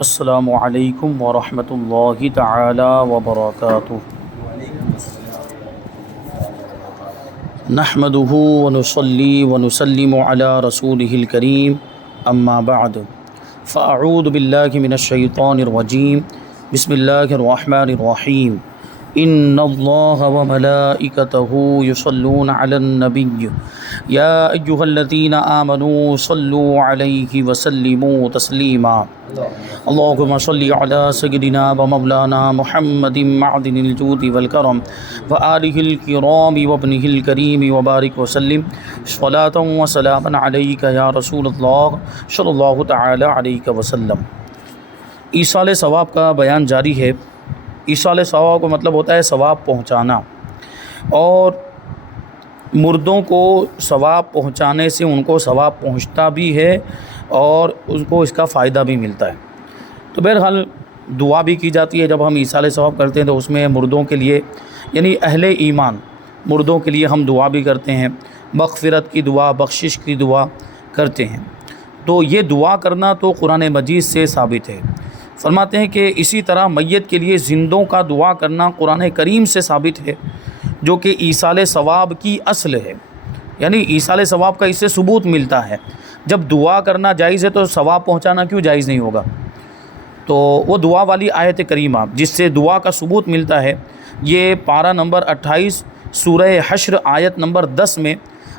السلام علیکم ورحمۃ اللہ تعالی وبرکاتہ۔ نحمده ونصلي ونسلم على رسوله الكريم اما بعد فاعوذ باللہ من الشیطان الرجیم بسم اللہ الرحمن الرحیم۔ ان اللہ وملائکتہ یصلون علی النبی یا ایہا الذین آمنوا صلوا علیہ وسلموا تسلیما۔ اللہم صلی علی سیدنا ومولانا محمد معدن الجود والکرم وآلہ الکرام وابنہ الکریم وبارک وسلم صلاۃ وسلاما علیک یا رسول اللہ صلی اللہ تعالی علیہ وسلم۔ ایصال ثواب کا بیان جاری ہے۔ ایصال ثواب کا مطلب ہوتا ہے ثواب پہنچانا، اور مردوں کو ثواب پہنچانے سے ان کو ثواب پہنچتا بھی ہے اور ان کو اس کا فائدہ بھی ملتا ہے۔ تو بہرحال دعا بھی کی جاتی ہے جب ہم ایصال ثواب کرتے ہیں، تو اس میں مردوں کے لیے یعنی اہل ایمان مردوں کے لیے ہم دعا بھی کرتے ہیں، مغفرت کی دعا، بخشش کی دعا کرتے ہیں۔ تو یہ دعا کرنا تو قرآن مجید سے ثابت ہے۔ فرماتے ہیں کہ اسی طرح میت کے لیے زندوں کا دعا کرنا قرآن کریم سے ثابت ہے، جو کہ ایصال ثواب کی اصل ہے۔ یعنی ایصال ثواب کا اس سے ثبوت ملتا ہے۔ جب دعا کرنا جائز ہے تو ثواب پہنچانا کیوں جائز نہیں ہوگا؟ تو وہ دعا والی آیت کریمہ جس سے دعا کا ثبوت ملتا ہے، یہ پارہ نمبر 28 سورہ حشر آیت نمبر 10 میں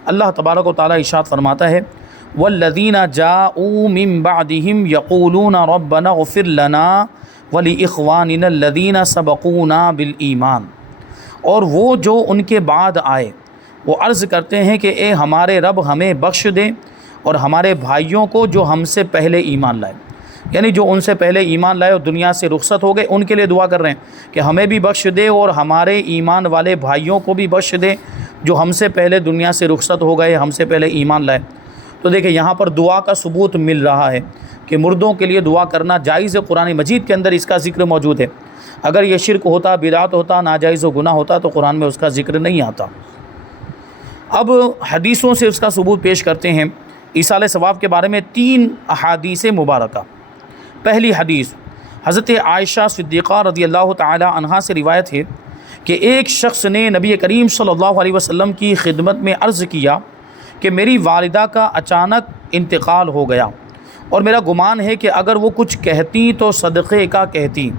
اللہ تبارک و تعالیٰ ارشاد فرماتا ہے، والذین جاءوا من بعدهم یقولون ربنا اغفر لنا ولاخواننا الذین سبقونا بالایمان۔ اور وہ جو ان کے بعد آئے وہ عرض کرتے ہیں کہ اے ہمارے رب ہمیں بخش دے اور ہمارے بھائیوں کو جو ہم سے پہلے ایمان لائے، یعنی جو ان سے پہلے ایمان لائے اور دنیا سے رخصت ہو گئے، ان کے لیے دعا کر رہے ہیں کہ ہمیں بھی بخش دے اور ہمارے ایمان والے بھائیوں کو بھی بخش دے جو ہم سے پہلے دنیا سے رخصت ہو گئے، ہم سے پہلے ایمان لائے۔ تو دیکھیں یہاں پر دعا کا ثبوت مل رہا ہے کہ مردوں کے لیے دعا کرنا جائز ہے۔ قرآن مجید کے اندر اس کا ذکر موجود ہے۔ اگر یہ شرک ہوتا، بدعت ہوتا، ناجائز و گناہ ہوتا تو قرآن میں اس کا ذکر نہیں آتا۔ اب حدیثوں سے اس کا ثبوت پیش کرتے ہیں۔ ایصال ثواب کے بارے میں 3 احادیث مبارکہ۔ پہلی حدیث حضرت عائشہ صدیقہ رضی اللہ تعالی عنہا سے روایت ہے کہ ایک شخص نے نبی کریم صلی اللہ علیہ وسلم کی خدمت میں عرض کیا کہ میری والدہ کا اچانک انتقال ہو گیا اور میرا گمان ہے کہ اگر وہ کچھ کہتی تو صدقے کا کہتی،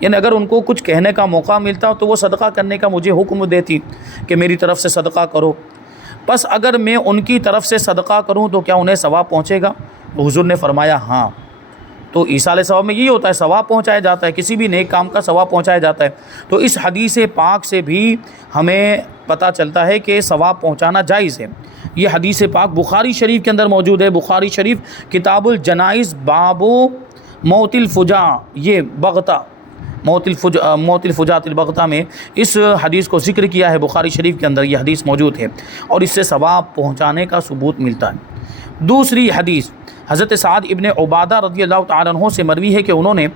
یعنی اگر ان کو کچھ کہنے کا موقع ملتا تو وہ صدقہ کرنے کا مجھے حکم دیتی کہ میری طرف سے صدقہ کرو۔ پس اگر میں ان کی طرف سے صدقہ کروں تو کیا انہیں ثواب پہنچے گا؟ حضور نے فرمایا ہاں۔ تو ایصال ثواب میں یہی ہوتا ہے، ثواب پہنچایا جاتا ہے، کسی بھی نیک کام کا ثواب پہنچایا جاتا ہے۔ تو اس حدیث پاک سے بھی ہمیں پتہ چلتا ہے کہ ثواب پہنچانا جائز ہے۔ یہ حدیث پاک بخاری شریف کے اندر موجود ہے۔ بخاری شریف کتاب الجنائز باب موت الفجاع، یہ بغتہ موت الفجاعۃ البغتہ میں اس حدیث کو ذکر کیا ہے۔ بخاری شریف کے اندر یہ حدیث موجود ہے اور اس سے ثواب پہنچانے کا ثبوت ملتا ہے۔ دوسری حدیث حضرت سعد ابن عبادہ رضی اللہ تعالیٰ عنہ سے مروی ہے کہ انہوں نے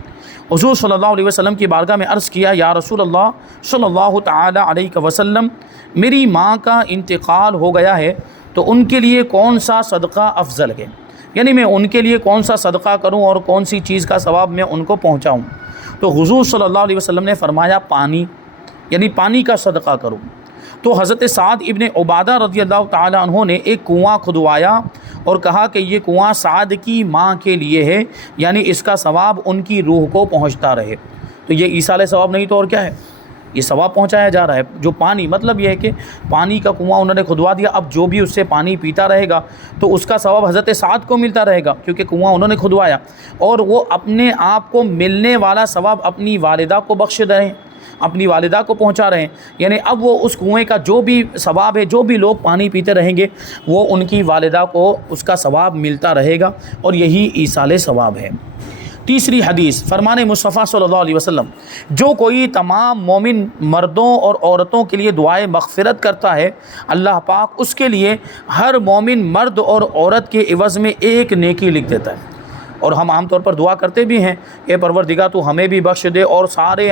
حضور صلی اللہ علیہ وسلم کی بارگاہ میں عرض کیا، یا رسول اللہ صلی اللہ تعالیٰ علیہ وسلم، میری ماں کا انتقال ہو گیا ہے تو ان کے لیے کون سا صدقہ افضل ہے؟ یعنی میں ان کے لیے کون سا صدقہ کروں اور کون سی چیز کا ثواب میں ان کو پہنچاؤں؟ تو حضور صلی اللہ علیہ وسلم نے فرمایا پانی، یعنی پانی کا صدقہ کروں۔ تو حضرت سعد ابن عبادہ رضی اللہ تعالیٰ عنہ نے ایک کنواں کھدوایا اور کہا کہ یہ کنواں سعد کی ماں کے لیے ہے، یعنی اس کا ثواب ان کی روح کو پہنچتا رہے۔ تو یہ ایصال ثواب نہیں تو اور کیا ہے؟ یہ ثواب پہنچایا جا رہا ہے۔ جو پانی، مطلب یہ ہے کہ پانی کا کنواں انہوں نے کھدوا دیا، اب جو بھی اس سے پانی پیتا رہے گا تو اس کا ثواب حضرت سعد کو ملتا رہے گا، کیونکہ کنواں انہوں نے کھدوایا، اور وہ اپنے آپ کو ملنے والا ثواب اپنی والدہ کو بخش رہے ہیں، اپنی والدہ کو پہنچا رہے ہیں۔ یعنی اب وہ اس کنویں کا جو بھی ثواب ہے، جو بھی لوگ پانی پیتے رہیں گے، وہ ان کی والدہ کو اس کا ثواب ملتا رہے گا، اور یہی ایصال ثواب ہے۔ تیسری حدیث فرمان مصطفیٰ صلی اللہ علیہ وسلم، جو کوئی تمام مومن مردوں اور عورتوں کے لیے دعائے مغفرت کرتا ہے، اللہ پاک اس کے لیے ہر مومن مرد اور عورت کے عوض میں ایک نیکی لکھ دیتا ہے۔ اور ہم عام طور پر دعا کرتے بھی ہیں، اے پروردگار تو ہمیں بھی بخش دے اور سارے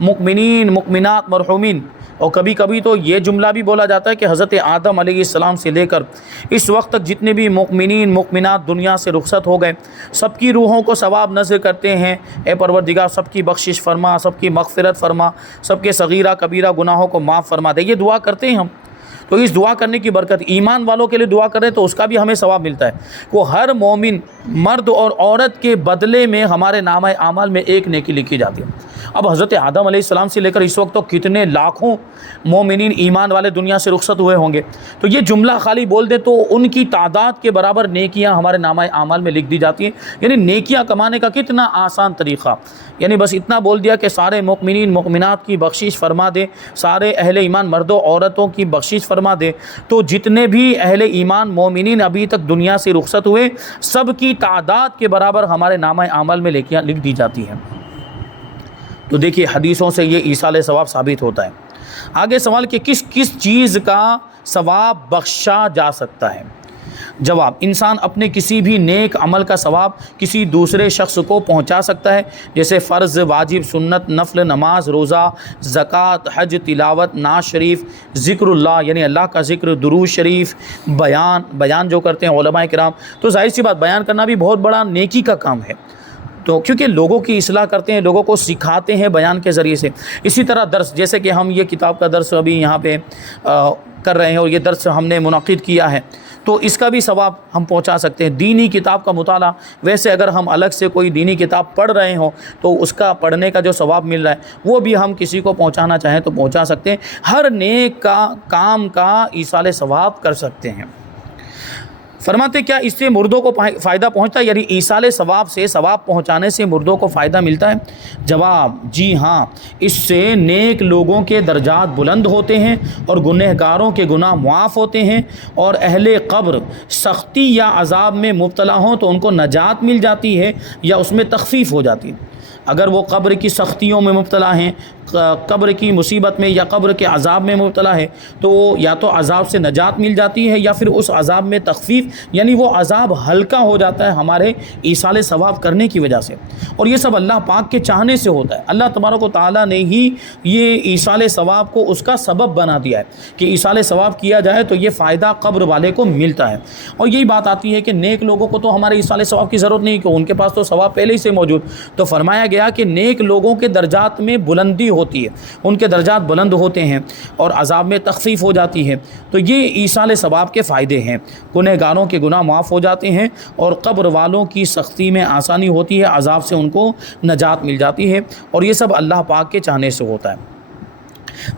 مؤمنین، مؤمنات، مرحومین اور کبھی کبھی تو یہ جملہ بھی بولا جاتا ہے کہ حضرت آدم علیہ السلام سے لے کر اس وقت تک جتنے بھی مؤمنین مؤمنات دنیا سے رخصت ہو گئے، سب کی روحوں کو ثواب نذر کرتے ہیں، اے پروردگار سب کی بخشش فرما، سب کی مغفرت فرما، سب کے صغیرہ کبیرہ گناہوں کو معاف فرما دے۔ یہ دعا کرتے ہیں ہم، تو اس دعا کرنے کی برکت، ایمان والوں کے لیے دعا کریں تو اس کا بھی ہمیں ثواب ملتا ہے۔ وہ ہر مومن مرد اور عورت کے بدلے میں ہمارے نامہ اعمال میں ایک نیکی لکھی جاتی ہے۔ اب حضرت آدم علیہ السلام سے لے کر اس وقت تو کتنے لاکھوں مومنین ایمان والے دنیا سے رخصت ہوئے ہوں گے، تو یہ جملہ خالی بول دیں تو ان کی تعداد کے برابر نیکیاں ہمارے نامہ اعمال میں لکھ دی جاتی ہیں۔ یعنی نیکیاں کمانے کا کتنا آسان طریقہ، یعنی بس اتنا بول دیا کہ سارے مؤمنین مؤمنات کی بخشش فرما دے، سارے اہل ایمان مردوں عورتوں کی بخشش فرما دے، تو جتنے بھی اہل ایمان مومنین ابھی تک دنیا سے رخصت ہوئے سب کی تعداد کے برابر ہمارے نامہ اعمال میں نیکیاں لکھ دی جاتی ہیں۔ تو دیکھیے حدیثوں سے یہ ایصال ثواب ثابت ہوتا ہے۔ آگے سوال کہ کس کس چیز کا ثواب بخشا جا سکتا ہے؟ جواب، انسان اپنے کسی بھی نیک عمل کا ثواب کسی دوسرے شخص کو پہنچا سکتا ہے، جیسے فرض، واجب، سنت، نفل، نماز، روزہ، زکوٰۃ، حج، تلاوت، نعت شریف، ذکر اللہ یعنی اللہ کا ذکر، درود شریف، بیان جو کرتے ہیں علماء کرام، تو ظاہر سی بات بیان کرنا بھی بہت بڑا نیکی کا کام ہے، تو کیونکہ لوگوں کی اصلاح کرتے ہیں، لوگوں کو سکھاتے ہیں بیان کے ذریعے سے۔ اسی طرح درس، جیسے کہ ہم یہ کتاب کا درس ابھی یہاں پہ کر رہے ہیں اور یہ درس ہم نے منعقد کیا ہے، تو اس کا بھی ثواب ہم پہنچا سکتے ہیں۔ دینی کتاب کا مطالعہ، ویسے اگر ہم الگ سے کوئی دینی کتاب پڑھ رہے ہوں تو اس کا پڑھنے کا جو ثواب مل رہا ہے وہ بھی ہم کسی کو پہنچانا چاہیں تو پہنچا سکتے ہیں۔ ہر نیک کا کام کا ایصال ثواب کر سکتے ہیں۔ فرماتے کیا اس سے مردوں کو فائدہ پہنچتا ہے؟ یعنی ایصال ثواب سے، ثواب پہنچانے سے مردوں کو فائدہ ملتا ہے؟ جواب، جی ہاں، اس سے نیک لوگوں کے درجات بلند ہوتے ہیں اور گنہگاروں کے گناہ معاف ہوتے ہیں، اور اہل قبر سختی یا عذاب میں مبتلا ہوں تو ان کو نجات مل جاتی ہے یا اس میں تخفیف ہو جاتی ہے۔ اگر وہ قبر کی سختیوں میں مبتلا ہیں، قبر کی مصیبت میں یا قبر کے عذاب میں مبتلا ہے، تو یا تو عذاب سے نجات مل جاتی ہے یا پھر اس عذاب میں تخفیف، یعنی وہ عذاب ہلکا ہو جاتا ہے ہمارے ایصال ثواب کرنے کی وجہ سے۔ اور یہ سب اللہ پاک کے چاہنے سے ہوتا ہے۔ اللہ تبارک و تعالیٰ نے ہی یہ ایصال ثواب کو اس کا سبب بنا دیا ہے کہ ایصال ثواب کیا جائے تو یہ فائدہ قبر والے کو ملتا ہے۔ اور یہی بات آتی ہے کہ نیک لوگوں کو تو ہمارے ایصال ثواب کی ضرورت نہیں، کہ ان کے پاس تو ثواب پہلے ہی سے موجود۔ تو فرمایا گیا کہ نیک لوگوں کے درجات میں بلندی ہوتی ہے، ان کے درجات بلند ہوتے ہیں اور عذاب میں تخفیف ہو جاتی ہے۔ تو یہ ایصال ثواب کے فائدے ہیں۔ گنہگاروں کے گناہ معاف ہو جاتے ہیں اور قبر والوں کی سختی میں آسانی ہوتی ہے، عذاب سے ان کو نجات مل جاتی ہے، اور یہ سب اللہ پاک کے چاہنے سے ہوتا ہے۔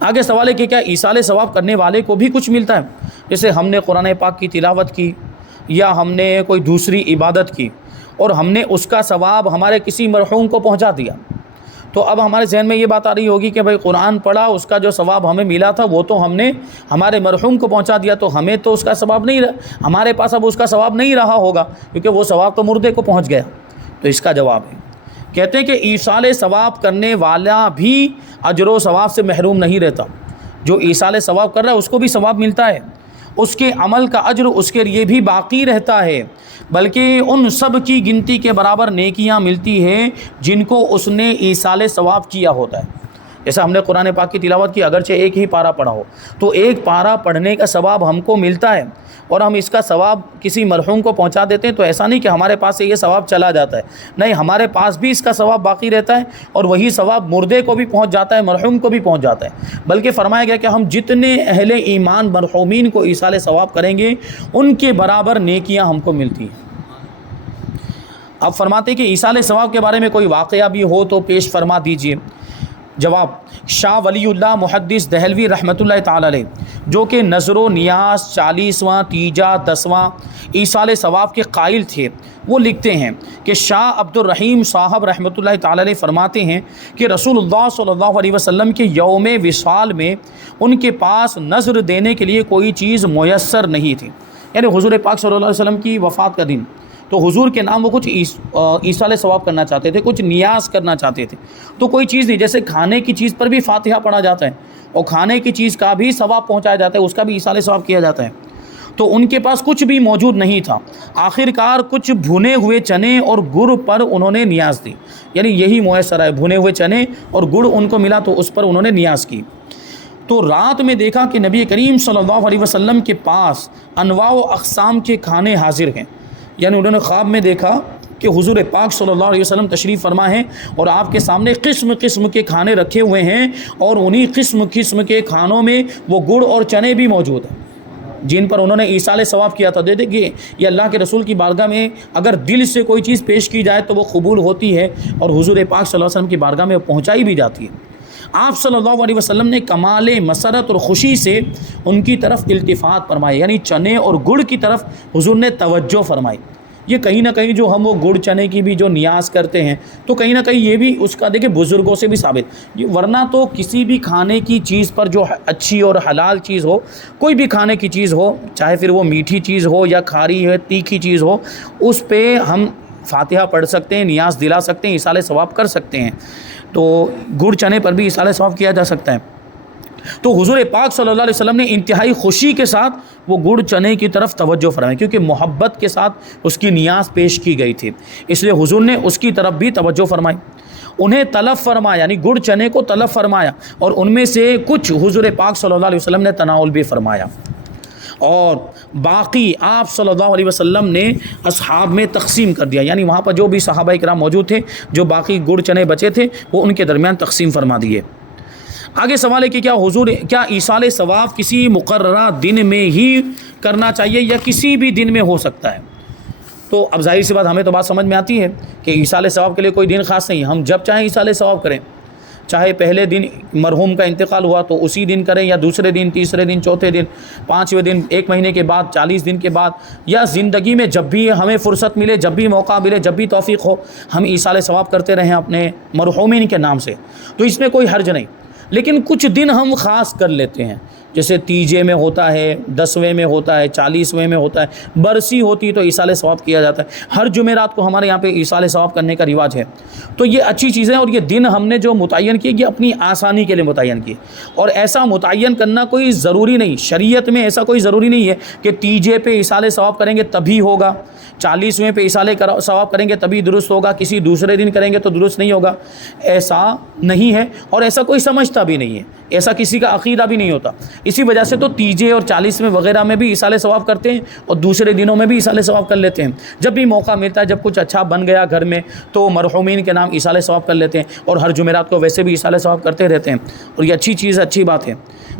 آگے سوال ہے کہ کیا ایصال ثواب کرنے والے کو بھی کچھ ملتا ہے؟ جیسے ہم نے قرآن پاک کی تلاوت کی یا ہم نے کوئی دوسری عبادت کی اور ہم نے اس کا ثواب ہمارے کسی مرحوم کو پہنچا دیا، تو اب ہمارے ذہن میں یہ بات آ رہی ہوگی کہ بھائی قرآن پڑھا، اس کا جو ثواب ہمیں ملا تھا وہ تو ہم نے ہمارے مرحوم کو پہنچا دیا، تو ہمیں تو اس کا ثواب نہیں رہا، ہمارے پاس اب اس کا ثواب نہیں رہا ہوگا، کیونکہ وہ ثواب تو مردے کو پہنچ گیا۔ تو اس کا جواب ہے، کہتے ہیں کہ ایصال ثواب کرنے والا بھی اجر و ثواب سے محروم نہیں رہتا۔ جو ایصال ثواب کر رہا ہے اس کو بھی ثواب ملتا ہے، اس کے عمل کا اجر اس کے لیے بھی باقی رہتا ہے، بلکہ ان سب کی گنتی کے برابر نیکیاں ملتی ہیں جن کو اس نے ایصال ثواب کیا ہوتا ہے۔ جیسا ہم نے قرآن پاک کی تلاوت کی، اگرچہ ایک ہی پارہ پڑھا ہو تو ایک پارہ پڑھنے کا ثواب ہم کو ملتا ہے، اور ہم اس کا ثواب کسی مرحوم کو پہنچا دیتے ہیں، تو ایسا نہیں کہ ہمارے پاس سے یہ ثواب چلا جاتا ہے، نہیں، ہمارے پاس بھی اس کا ثواب باقی رہتا ہے، اور وہی ثواب مردے کو بھی پہنچ جاتا ہے، مرحوم کو بھی پہنچ جاتا ہے۔ بلکہ فرمایا گیا کہ ہم جتنے اہل ایمان مرحومین کو ایصال ثواب کریں گے ان کے برابر نیکیاں ہم کو ملتی ہیں۔ اب فرماتے ہیں کہ ایصال ثواب کے بارے میں کوئی واقعہ بھی ہو تو پیش فرما دیجئے۔ جواب، شاہ ولی اللہ محدث دہلوی رحمۃ اللہ تعالی علیہ، جو کہ نظر و نیاز 40واں، تیجا، 10واں ایصال ثواب کے قائل تھے، وہ لکھتے ہیں کہ شاہ عبد الرحیم صاحب رحمۃ اللہ تعالی علیہ فرماتے ہیں کہ رسول اللہ صلی اللہ علیہ وسلم کے یوم وصال میں ان کے پاس نظر دینے کے لیے کوئی چیز میسر نہیں تھی، یعنی حضور پاک صلی اللہ علیہ وسلم کی وفات کا دن، تو حضور کے نام وہ کچھ ایصال ثواب کرنا چاہتے تھے، کچھ نیاز کرنا چاہتے تھے، تو کوئی چیز نہیں، جیسے کھانے کی چیز پر بھی فاتحہ پڑھا جاتا ہے اور کھانے کی چیز کا بھی ثواب پہنچایا جاتا ہے، اس کا بھی ایصال ثواب کیا جاتا ہے، تو ان کے پاس کچھ بھی موجود نہیں تھا۔ آخر کار کچھ بھنے ہوئے چنے اور گڑ پر انہوں نے نیاز دی، یعنی یہی میسر ہے، بھنے ہوئے چنے اور گڑ ان کو ملا تو اس پر انہوں نے نیاز کی۔ تو رات میں دیکھا کہ نبی کریم صلی اللہ علیہ وسلم کے پاس انواع و اقسام کے کھانے حاضر ہیں، یعنی انہوں نے خواب میں دیکھا کہ حضور پاک صلی اللہ علیہ وسلم تشریف فرما ہیں اور آپ کے سامنے قسم قسم کے کھانے رکھے ہوئے ہیں، اور انہی قسم قسم کے کھانوں میں وہ گڑ اور چنے بھی موجود ہیں جن پر انہوں نے ایصال ثواب کیا تھا۔ دے دیکھیے یہ اللہ کے رسول کی بارگاہ میں اگر دل سے کوئی چیز پیش کی جائے تو وہ قبول ہوتی ہے، اور حضور پاک صلی اللہ علیہ وسلم کی بارگاہ میں پہنچائی بھی جاتی ہے۔ آپ صلی اللہ علیہ وسلم نے کمال مسرت اور خوشی سے ان کی طرف التفات فرمائی، یعنی چنے اور گڑ کی طرف حضور نے توجہ فرمائی۔ یہ کہیں نہ کہیں جو ہم وہ گڑ چنے کی بھی جو نیاز کرتے ہیں تو کہیں نہ کہیں یہ بھی اس کا دیکھیں بزرگوں سے بھی ثابت، ورنہ تو کسی بھی کھانے کی چیز پر جو اچھی اور حلال چیز ہو، کوئی بھی کھانے کی چیز ہو، چاہے پھر وہ میٹھی چیز ہو یا کھاری ہے تیکھی چیز ہو، اس پہ ہم فاتحہ پڑھ سکتے ہیں، نیاز دلا سکتے ہیں، ایصال ثواب کر سکتے ہیں۔ تو گڑ چنے پر بھی ایصال ثواب کیا جا سکتا ہے۔ تو حضور پاک صلی اللہ علیہ وسلم نے انتہائی خوشی کے ساتھ وہ گڑ چنے کی طرف توجہ فرمائی، کیونکہ محبت کے ساتھ اس کی نیاز پیش کی گئی تھی، اس لیے حضور نے اس کی طرف بھی توجہ فرمائی، انہیں طلب فرمایا، یعنی گڑ چنے کو طلب فرمایا، اور ان میں سے کچھ حضور پاک صلی اللہ علیہ وسلم نے تناول بھی فرمایا، اور باقی آپ صلی اللہ علیہ وسلم نے اصحاب میں تقسیم کر دیا، یعنی وہاں پر جو بھی صحابہ کرام موجود تھے، جو باقی گڑ چنے بچے تھے وہ ان کے درمیان تقسیم فرما دیے۔ آگے سوال ہے کہ کیا ایصال ثواب کسی مقررہ دن میں ہی کرنا چاہیے یا کسی بھی دن میں ہو سکتا ہے؟ تو اب ظاہر سی بات ہمیں تو بات سمجھ میں آتی ہے کہ ایصال ثواب کے لیے کوئی دن خاص نہیں، ہم جب چاہیں ایصال ثواب کریں، چاہے پہلے دن مرحوم کا انتقال ہوا تو اسی دن کریں، یا دوسرے دن، تیسرے دن، چوتھے دن، پانچویں دن، 1 مہینے کے بعد، 40 دن کے بعد، یا زندگی میں جب بھی ہمیں فرصت ملے، جب بھی موقع ملے، جب بھی توفیق ہو، ہم ایصال ثواب کرتے رہیں اپنے مرحومین کے نام سے، تو اس میں کوئی حرج نہیں۔ لیکن کچھ دن ہم خاص کر لیتے ہیں، جیسے تیجے میں ہوتا ہے، 10ویں میں ہوتا ہے، 40ویں میں ہوتا ہے، برسی ہوتی تو ایصال ثواب کیا جاتا ہے، ہر جمعرات کو ہمارے یہاں پہ ایصال ثواب کرنے کا رواج ہے۔ تو یہ اچھی چیزیں، اور یہ دن ہم نے جو متعین کیے یہ اپنی آسانی کے لیے متعین کیے، اور ایسا متعین کرنا کوئی ضروری نہیں، شریعت میں ایسا کوئی ضروری نہیں ہے کہ تیجے پہ ایصال ثواب کریں گے تبھی ہوگا، 40ویں پہ ایصال ثواب کریں گے تبھی درست ہوگا، کسی دوسرے دن کریں گے تو درست نہیں ہوگا، ایسا نہیں ہے، اور ایسا کوئی سمجھتا بھی نہیں ہے، ایسا کسی کا عقیدہ بھی نہیں ہوتا۔ اسی وجہ سے تو تیجے اور 40ویں وغیرہ میں بھی ایصال ثواب کرتے ہیں، اور دوسرے دنوں میں بھی ایصال ثواب کر لیتے ہیں، جب بھی موقع ملتا ہے، جب کچھ اچھا بن گیا گھر میں تو مرحومین کے نام ایصال ثواب کر لیتے ہیں، اور ہر جمعرات کو ویسے بھی ایصال ثواب کرتے رہتے ہیں، اور یہ اچھی چیز، اچھی بات ہے۔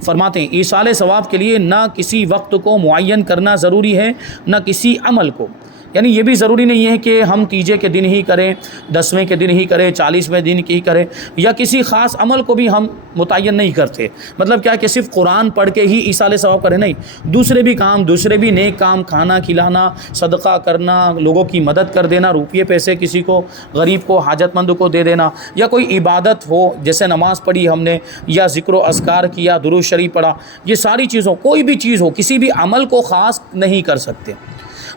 فرماتے ہیں ایصال ثواب کے لیے نہ کسی وقت کو معین کرنا ضروری ہے، نہ کسی عمل کو، یعنی یہ بھی ضروری نہیں ہے کہ ہم تیجے کے دن ہی کریں، 10ویں کے دن ہی کریں، 40ویں دن کی کریں، یا کسی خاص عمل کو بھی ہم متعین نہیں کرتے۔ مطلب کیا کہ صرف قرآن پڑھ کے ہی ایصال ثواب کریں، نہیں، دوسرے بھی کام، دوسرے بھی نیک کام، کھانا کھلانا، صدقہ کرنا، لوگوں کی مدد کر دینا، روپیے پیسے کسی کو، غریب کو، حاجت مند کو دے دینا، یا کوئی عبادت ہو جیسے نماز پڑھی ہم نے، یا ذکر و اذکار کیا، درود شریف پڑھا، یہ ساری چیزوں، کوئی بھی چیز ہو، کسی بھی عمل کو خاص نہیں کر سکتے،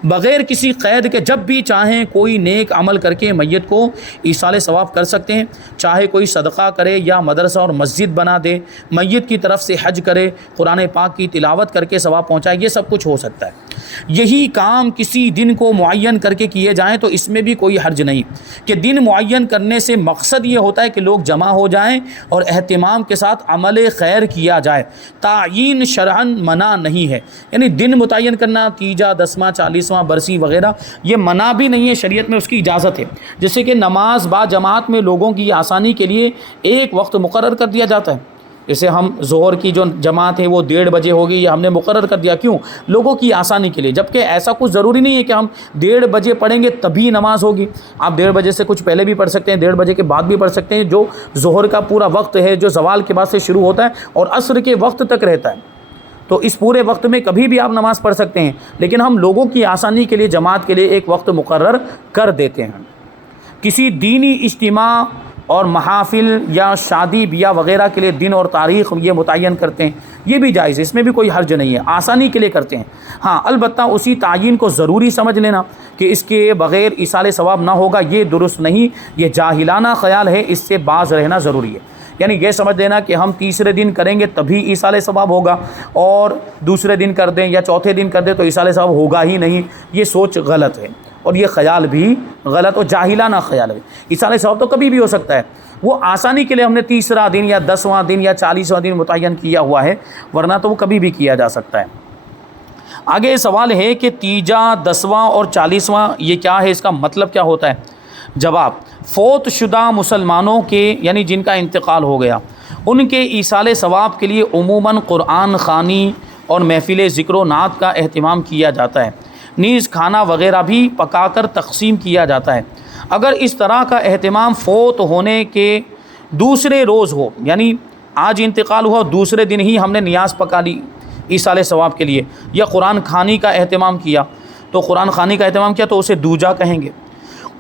بغیر کسی قید کے جب بھی چاہیں کوئی نیک عمل کر کے میت کو ایصال ثواب کر سکتے ہیں، چاہے کوئی صدقہ کرے یا مدرسہ اور مسجد بنا دے، میت کی طرف سے حج کرے، قرآن پاک کی تلاوت کر کے ثواب پہنچائے، یہ سب کچھ ہو سکتا ہے۔ یہی کام کسی دن کو معین کر کے کیے جائیں تو اس میں بھی کوئی حرج نہیں، کہ دن معین کرنے سے مقصد یہ ہوتا ہے کہ لوگ جمع ہو جائیں اور اہتمام کے ساتھ عمل خیر کیا جائے، تعیین شرعاً منع نہیں ہے، یعنی دن متعین کرنا، تیجا، 10واں، 40واں، برسی وغیرہ، یہ منع بھی نہیں ہے، شریعت میں اس کی اجازت ہے۔ جیسے کہ نماز با جماعت میں لوگوں کی آسانی کے لیے ایک وقت مقرر کر دیا جاتا ہے، جیسے ہم ظہر کی جو جماعت ہے وہ 1:30 بجے ہوگی، یہ ہم نے مقرر کر دیا، کیوں؟ لوگوں کی آسانی کے لیے، جبکہ ایسا کچھ ضروری نہیں ہے کہ ہم 1:30 بجے پڑھیں گے تبھی نماز ہوگی، آپ 1:30 بجے سے کچھ پہلے بھی پڑھ سکتے ہیں، 1:30 بجے کے بعد بھی پڑھ سکتے ہیں، جو ظہر کا پورا وقت ہے جو زوال کے بعد سے شروع ہوتا ہے اور عصر کے وقت تک رہتا ہے، تو اس پورے وقت میں کبھی بھی آپ نماز پڑھ سکتے ہیں، لیکن ہم لوگوں کی آسانی کے لیے جماعت کے لیے ایک وقت مقرر کر دیتے ہیں۔ کسی دینی اجتماع اور محافل یا شادی بیاہ وغیرہ کے لیے دن اور تاریخ یہ متعین کرتے ہیں، یہ بھی جائز ہے، اس میں بھی کوئی حرج نہیں ہے، آسانی کے لیے کرتے ہیں۔ ہاں البتہ اسی تعین کو ضروری سمجھ لینا کہ اس کے بغیر ایصال ثواب نہ ہوگا، یہ درست نہیں، یہ جاہلانہ خیال ہے، اس سے باز رہنا ضروری ہے۔ یعنی یہ سمجھ لینا کہ ہم تیسرے دن کریں گے تبھی ایصال ثواب ہوگا، اور دوسرے دن کر دیں یا چوتھے دن کر دیں تو ایصال ثواب ہوگا ہی نہیں، یہ سوچ غلط ہے، اور یہ خیال بھی غلط اور جاہلانہ خیال ہے۔ ایصال ثواب تو کبھی بھی ہو سکتا ہے، وہ آسانی کے لیے ہم نے 30واں دن یا 10واں دن یا 40واں دن متعین کیا ہوا ہے، ورنہ تو وہ کبھی بھی کیا جا سکتا ہے۔ آگے سوال ہے کہ 30واں 10واں اور 40واں یہ کیا ہے، اس کا مطلب کیا ہوتا ہے؟ جواب، فوت شدہ مسلمانوں کے یعنی جن کا انتقال ہو گیا ان کے ایصال ثواب کے لیے عموماً قرآن خوانی اور محفل ذکر و نعت کا اہتمام کیا جاتا ہے، نیز کھانا وغیرہ بھی پکا کر تقسیم کیا جاتا ہے۔ اگر اس طرح کا اہتمام فوت ہونے کے دوسرے روز ہو، یعنی آج انتقال ہوا دوسرے دن ہی ہم نے نیاز پکا لی ایصال ثواب کے لیے، یا قرآن خوانی کا اہتمام کیا، تو قرآن خوانی کا اہتمام کیا تو اسے دوجا کہیں گے،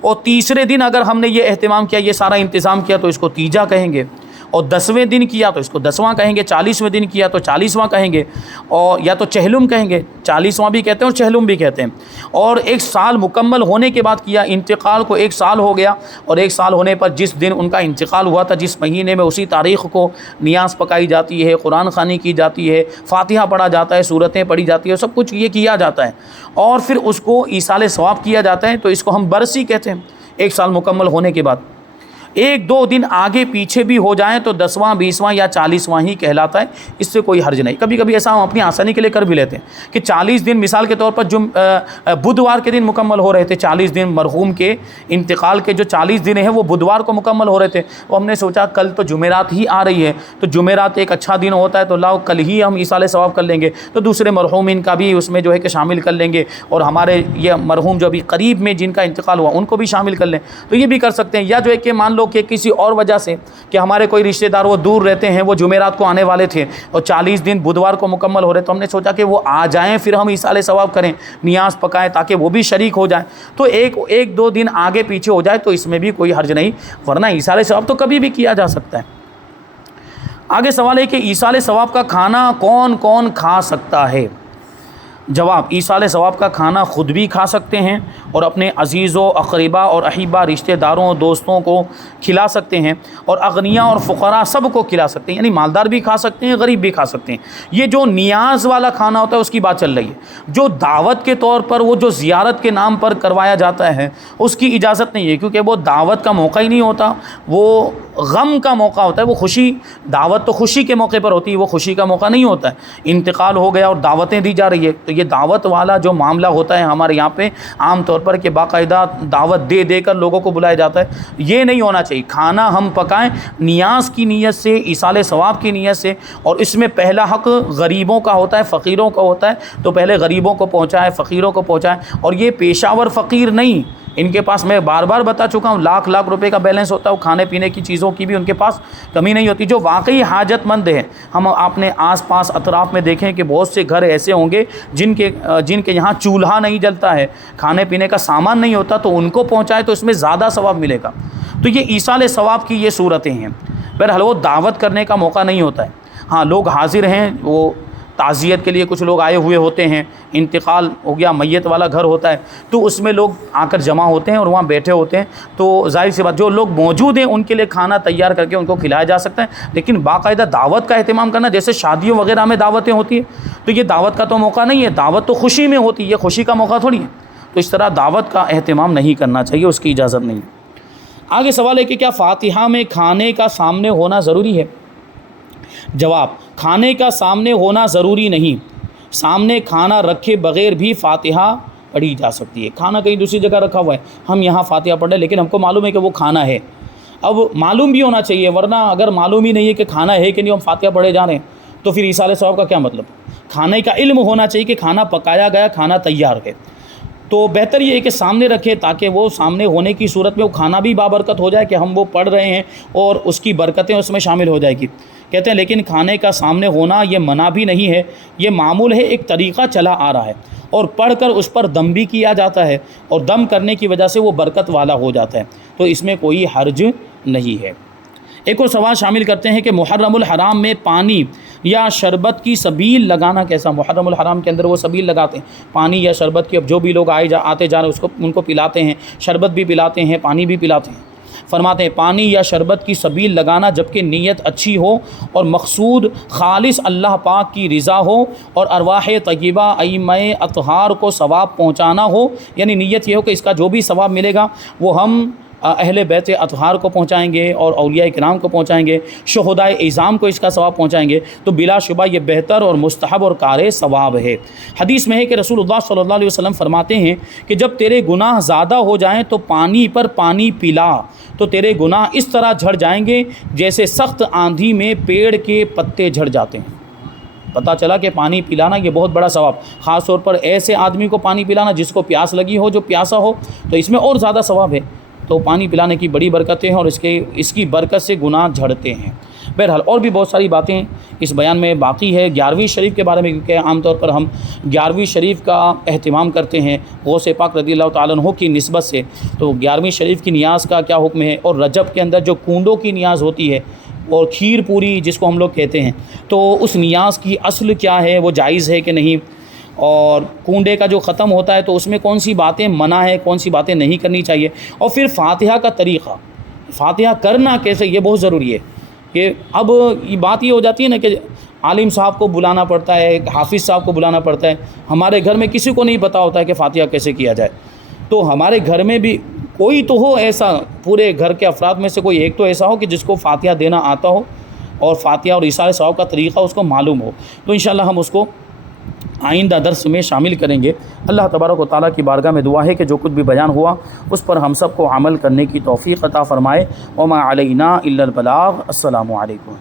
اور تیسرے دن اگر ہم نے یہ اہتمام کیا، یہ سارا انتظام کیا تو اس کو تیجا کہیں گے، اور 10ویں دن کیا تو اس کو 10واں کہیں گے، 40ویں دن کیا تو 40واں کہیں گے، اور یا تو چہلم کہیں گے، 40واں بھی کہتے ہیں اور چہلم بھی کہتے ہیں۔ اور 1 سال مکمل ہونے کے بعد کیا، انتقال کو 1 سال ہو گیا، اور 1 سال ہونے پر جس دن ان کا انتقال ہوا تھا، جس مہینے میں، اسی تاریخ کو نیاز پکائی جاتی ہے، قرآن خوانی کی جاتی ہے، فاتحہ پڑھا جاتا ہے، سورتیں پڑھی جاتی ہیں، سب کچھ یہ کیا جاتا ہے، اور پھر اس کو ایصال ثواب کیا جاتا ہے، تو اس کو ہم برسی کہتے ہیں۔ 1 سال مکمل ہونے کے بعد 1-2 دن آگے پیچھے بھی ہو جائیں تو 10واں 20واں یا 40واں ہی کہلاتا ہے، اس سے کوئی حرج نہیں۔ کبھی کبھی ایسا ہم اپنی آسانی کے لیے کر بھی لیتے ہیں کہ 40 دن مثال کے طور پر بدھوار کے دن مکمل ہو رہے تھے، 40 دن مرحوم کے انتقال کے جو 40 دن ہیں وہ بدھوار کو مکمل ہو رہے تھے، وہ ہم نے سوچا کل تو جمعرات ہی آ رہی ہے، تو جمعرات ایک اچھا دن ہوتا ہے، تو لاؤ کل ہی ہم ایصال ثواب کر لیں گے، تو دوسرے مرحومین کا بھی اس میں جو ہے کہ شامل کر لیں گے، اور ہمارے یہ مرحوم جو ابھی قریب میں جن کا انتقال ہوا ان کو بھی شامل کر لیں، تو یہ بھی کر سکتے ہیں۔ یا جو ہے کہ مان لو کہ کسی اور وجہ سے کہ ہمارے کوئی رشتہ دار وہ دور رہتے ہیں، وہ جمعرات کو آنے والے تھے اور 40 دن بدھوار کو مکمل ہو رہے، تو ہم نے سوچا کہ وہ آ جائیں پھر ہم ایصال ثواب کریں، نیاز پکائیں تاکہ وہ بھی شریک ہو جائیں، تو 1-2 دن آگے پیچھے ہو جائے تو اس میں بھی کوئی حرج نہیں، ورنہ ایصال ثواب تو کبھی بھی کیا جا سکتا ہے۔ آگے سوال ہے کہ ایصال ثواب کا کھانا کون کون کھا سکتا ہے؟ جواب، ایصال ثواب کا کھانا خود بھی کھا سکتے ہیں اور اپنے عزیزوں اقربا اور احبا رشتہ داروں دوستوں کو کھلا سکتے ہیں، اور اغنیاء اور فقراء سب کو کھلا سکتے ہیں، یعنی مالدار بھی کھا سکتے ہیں، غریب بھی کھا سکتے ہیں۔ یہ جو نیاز والا کھانا ہوتا ہے اس کی بات چل رہی ہے، جو دعوت کے طور پر وہ جو زیارت کے نام پر کروایا جاتا ہے اس کی اجازت نہیں ہے، کیونکہ وہ دعوت کا موقع ہی نہیں ہوتا، وہ غم کا موقع ہوتا ہے، وہ خوشی، دعوت تو خوشی کے موقع پر ہوتی ہے، وہ خوشی کا موقع نہیں ہوتا ہے۔ انتقال ہو گیا اور دعوتیں دی جا رہی ہے، تو یہ دعوت والا جو معاملہ ہوتا ہے ہمارے یہاں پہ عام طور پر کہ باقاعدہ دعوت دے دے کر لوگوں کو بلایا جاتا ہے، یہ نہیں ہونا چاہیے۔ کھانا ہم پکائیں نیاز کی نیت سے، ایصال ثواب کی نیت سے، اور اس میں پہلا حق غریبوں کا ہوتا ہے، فقیروں کا ہوتا ہے، تو پہلے غریبوں کو پہنچائیں، فقیروں کو پہنچائیں، اور یہ پیشہ ور فقیر نہیں، ان کے پاس میں بار بار بتا چکا ہوں لاکھ روپے کا بیلنس ہوتا ہے، وہ کھانے پینے کی چیزوں کی بھی ان کے پاس کمی نہیں ہوتی۔ جو واقعی حاجت مند ہیں، ہم اپنے آس پاس اطراف میں دیکھیں کہ بہت سے گھر ایسے ہوں گے جن کے یہاں چولہا نہیں جلتا ہے، کھانے پینے کا سامان نہیں ہوتا، تو ان کو پہنچائے تو اس میں زیادہ ثواب ملے گا۔ تو یہ ایصال ثواب کی یہ صورتیں ہیں۔ بہرحال وہ دعوت کرنے کا موقع نہیں ہوتا ہے، ہاں لوگ حاضر ہیں، وہ تعزیت کے لیے کچھ لوگ آئے ہوئے ہوتے ہیں، انتقال ہو گیا، میت والا گھر ہوتا ہے، تو اس میں لوگ آ کر جمع ہوتے ہیں اور وہاں بیٹھے ہوتے ہیں، تو ظاہر سی بات جو لوگ موجود ہیں ان کے لیے کھانا تیار کر کے ان کو کھلایا جا سکتا ہے، لیکن باقاعدہ دعوت کا اہتمام کرنا، جیسے شادیوں وغیرہ میں دعوتیں ہوتی ہیں، تو یہ دعوت کا تو موقع نہیں ہے، دعوت تو خوشی میں ہوتی ہے، یہ خوشی کا موقع تھوڑی ہے، تو اس طرح دعوت کا اہتمام نہیں کرنا چاہیے، اس کی اجازت نہیں۔ آگے سوال ہے کہ کیا فاتحہ میں کھانے کا سامنے ہونا ضروری ہے؟ جواب، کھانے کا سامنے ہونا ضروری نہیں، سامنے کھانا رکھے بغیر بھی فاتحہ پڑھی جا سکتی ہے۔ کھانا کہیں دوسری جگہ رکھا ہوا ہے، ہم یہاں فاتحہ پڑھ رہے ہیں، لیکن ہم کو معلوم ہے کہ وہ کھانا ہے، اب معلوم بھی ہونا چاہیے، ورنہ اگر معلوم ہی نہیں ہے کہ کھانا ہے کہ نہیں، ہم فاتحہ پڑھے جا رہے ہیں تو پھر ایصال ثواب کا کیا مطلب؟ کھانے کا علم ہونا چاہیے کہ کھانا پکایا گیا، کھانا تیار ہے، تو بہتر یہ ہے کہ سامنے رکھے تاکہ وہ سامنے ہونے کی صورت میں وہ کھانا بھی بابرکت ہو جائے کہ ہم وہ پڑھ رہے ہیں اور اس کی برکتیں اس میں شامل ہو جائے گی۔ کہتے ہیں لیکن کھانے کا سامنے ہونا یہ منع بھی نہیں ہے، یہ معمول ہے، ایک طریقہ چلا آ رہا ہے، اور پڑھ کر اس پر دم بھی کیا جاتا ہے، اور دم کرنے کی وجہ سے وہ برکت والا ہو جاتا ہے، تو اس میں کوئی حرج نہیں ہے۔ ایک اور سوال شامل کرتے ہیں کہ محرم الحرام میں پانی یا شربت کی سبیل لگانا کیسا؟ محرم الحرام کے اندر وہ سبیل لگاتے ہیں پانی یا شربت کی، اب جو بھی لوگ آتے جا رہے ہیں اس کو ان کو پلاتے ہیں، شربت بھی پلاتے ہیں، پانی بھی پلاتے ہیں۔ فرماتے ہیں پانی یا شربت کی سبیل لگانا جبکہ نیت اچھی ہو اور مقصود خالص اللہ پاک کی رضا ہو اور ارواح طیبہ ائمہ اطہار کو ثواب پہنچانا ہو، یعنی نیت یہ ہو کہ اس کا جو بھی ثواب ملے گا وہ ہم اہل بیت اطہار کو پہنچائیں گے اور اولیاء کرام کو پہنچائیں گے، شہداء اعظام کو اس کا ثواب پہنچائیں گے، تو بلا شبہ یہ بہتر اور مستحب اور کار ثواب ہے۔ حدیث میں ہے کہ رسول اللہ صلی اللہ علیہ وسلم فرماتے ہیں کہ جب تیرے گناہ زیادہ ہو جائیں تو پانی پر پانی پلا تو تیرے گناہ اس طرح جھڑ جائیں گے جیسے سخت آندھی میں پیڑ کے پتے جھڑ جاتے ہیں۔ پتہ چلا کہ پانی پلانا یہ بہت بڑا ثواب، خاص طور پر ایسے آدمی کو پانی پلانا جس کو پیاس لگی ہو، جو پیاسا ہو، تو اس میں اور زیادہ ثواب ہے۔ تو پانی پلانے کی بڑی برکتیں ہیں اور اس کی برکت سے گناہ جھڑتے ہیں۔ بہرحال اور بھی بہت ساری باتیں اس بیان میں باقی ہے۔ 11ویں شریف کے بارے میں، کیونکہ عام طور پر ہم 11ویں شریف کا اہتمام کرتے ہیں غوث پاک رضی اللہ تعالیٰ عنہ کی نسبت سے، تو 11ویں شریف کی نیاز کا کیا حکم ہے، اور رجب کے اندر جو کنڈوں کی نیاز ہوتی ہے اور کھیر پوری جس کو ہم لوگ کہتے ہیں، تو اس نیاز کی اصل کیا ہے، وہ جائز ہے کہ نہیں، اور کنڈے کا جو ختم ہوتا ہے تو اس میں کون سی باتیں منع ہے، کون سی باتیں نہیں کرنی چاہیے، اور پھر فاتحہ کا طریقہ، فاتحہ کرنا کیسے، یہ بہت ضروری ہے۔ کہ اب یہ بات یہ ہو جاتی ہے نا کہ عالم صاحب کو بلانا پڑتا ہے، حافظ صاحب کو بلانا پڑتا ہے، ہمارے گھر میں کسی کو نہیں پتہ ہوتا ہے کہ فاتحہ کیسے کیا جائے، تو ہمارے گھر میں بھی کوئی تو ہو ایسا، پورے گھر کے افراد میں سے کوئی ایک تو ایسا ہو کہ جس کو فاتحہ دینا آتا ہو اور فاتحہ اور ایصال ثواب کا طریقہ اس کو معلوم ہو، تو انشاءاللہ ہم اس کو آئندہ درس میں شامل کریں گے۔ اللہ تبارک و تعالیٰ کی بارگاہ میں دعا ہے کہ جو کچھ بھی بیان ہوا اس پر ہم سب کو عمل کرنے کی توفیق عطا فرمائے۔ وما علینا الا البلاغ۔ السلام علیکم۔